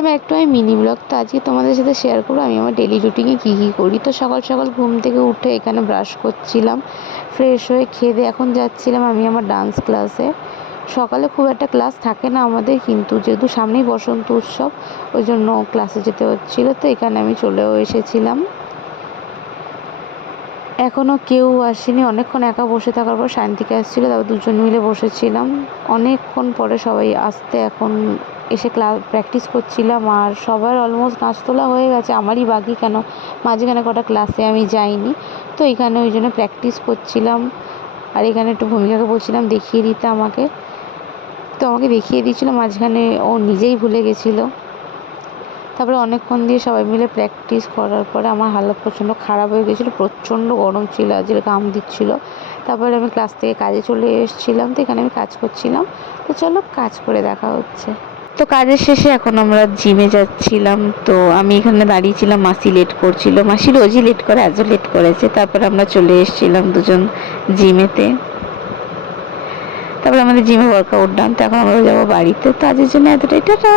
Welcome back to my mini blog. তো আজকে তোমাদের সাথে শেয়ার করবো আমি আমার ডেলি রুটিনে কী কী করি। তো সকাল সকাল ঘুম থেকে উঠে এখানে ব্রাশ করছিলাম, ফ্রেশ হয়ে খেয়ে দিয়ে এখন যাচ্ছিলাম আমি আমার ডান্স ক্লাসে। সকালে খুব একটা ক্লাস থাকে না আমাদের, কিন্তু যেহেতু সামনেই বসন্ত উৎসব ওই জন্য ক্লাসে যেতে হচ্ছিলো। তো এখানে আমি চলেও এসেছিলাম। এখনও কেউ আসেনি, অনেকক্ষণ একা বসে থাকার পর শান্তিকে আসছিলো, তারপর দুজন মিলে বসেছিলাম। অনেকক্ষণ পরে সবাই আসতে এখন এসে ক্লাস প্র্যাকটিস করছিলাম। আর সবার অলমোস্ট নাচ তোলা হয়ে গেছে, আমারই বাকি, কেন মাঝখানে কটা ক্লাসে আমি যাইনি। তো এখানে ওই জন্য প্র্যাকটিস করছিলাম। আর এখানে একটু ভূমিকাকে বলছিলাম দেখিয়ে দিতে আমাকে, তো আমাকে দেখিয়ে দিয়েছিলো, মাঝখানে ও নিজেই ভুলে গেছিলো। তারপরে অনেকক্ষণ দিয়ে সবাই মিলে প্র্যাকটিস করার পরে আমার হালত প্রচণ্ড খারাপ হয়ে গেছিলো, প্রচণ্ড গরম ছিল, আজকে ঘাম দিচ্ছিলো। তারপরে আমি ক্লাস থেকে কাজে চলে এসেছিলাম। তো এখানে আমি কাজ করছিলাম। তো চলো কাজ করে দেখা হচ্ছে। তো কাজের শেষে এখন আমরা জিমে যাচ্ছিলাম। তো আমি এখানে দাঁড়িয়েছিলাম, মাসি লেট করছিল, মাসি রোজই লেট করে, আজও লেট করেছে। তারপরে আমরা চলে এসেছিলাম দুজন জিমেতে। তারপরে আমাদের জিমে ওয়ার্কআউট ডান। তো এখন আমরা যাবো বাড়িতে। তো আজকের জন্য এতটাই, টাটা।